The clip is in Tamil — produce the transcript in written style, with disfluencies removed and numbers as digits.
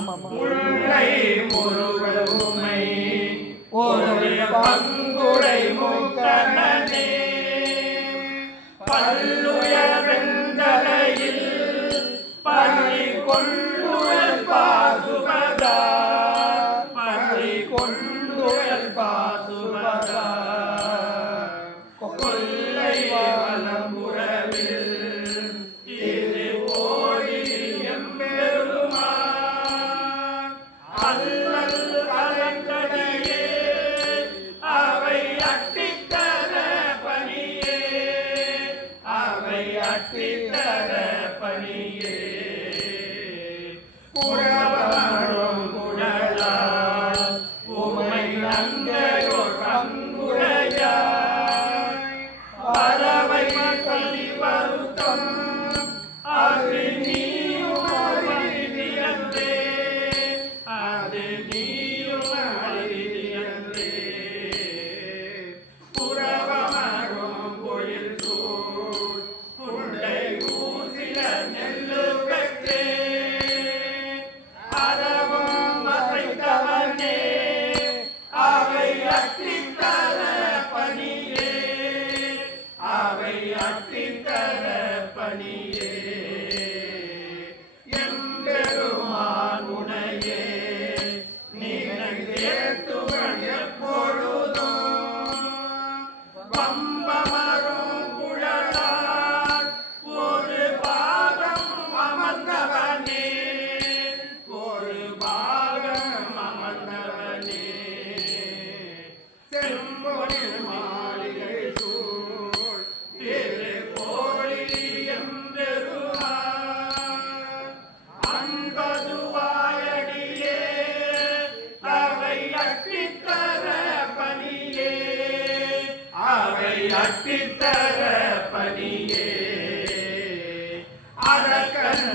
முல்லை முருகவுமை ஒரு பங்குடை மூக்கனே பல்லுயர் வெந்தலையில் பள்ளி கொண்டுழல் பாசுபதா பள்ளி கொண்டுழல் பாசுபதா கொல்லை வலம்புறவில் திரு ஓடி எம்பெருமான் அல்லல் கலங்கடியே அவை அட்டித்தர பணியே அவை அட்டித்தர பணியே புறவரும் குழலால் உமை நங்கையோர் பங்குடையாய் பறவை கலி வருத்தம் அது நீயும் அறிதியன்றே அது நீயும் அறிதியன்றே புறவரும் பொழில் சூழ் புள்ளை ஊசில நெல்லு பெற்றே அறவும் வசைத்தவனே அவை அட்டித்தர பணியே அவை அட்டித்தர பணியே எம்பெருமான் உனையே நினைத்தேத்துவன் எப்பொழுதும் வம்பமரும் குழலால் ஒரு பாகம் அமர்ந்தவனே ஒரு பாகம் அமர்ந்தவனே செம்பொனில் மாளிகை சூழ் திரு கோழி எம்பெருமான் அன்பதுவாயடியே அவை அட்டித்தர பணியே அவை அட்டித்தர பணியே அரக்கன்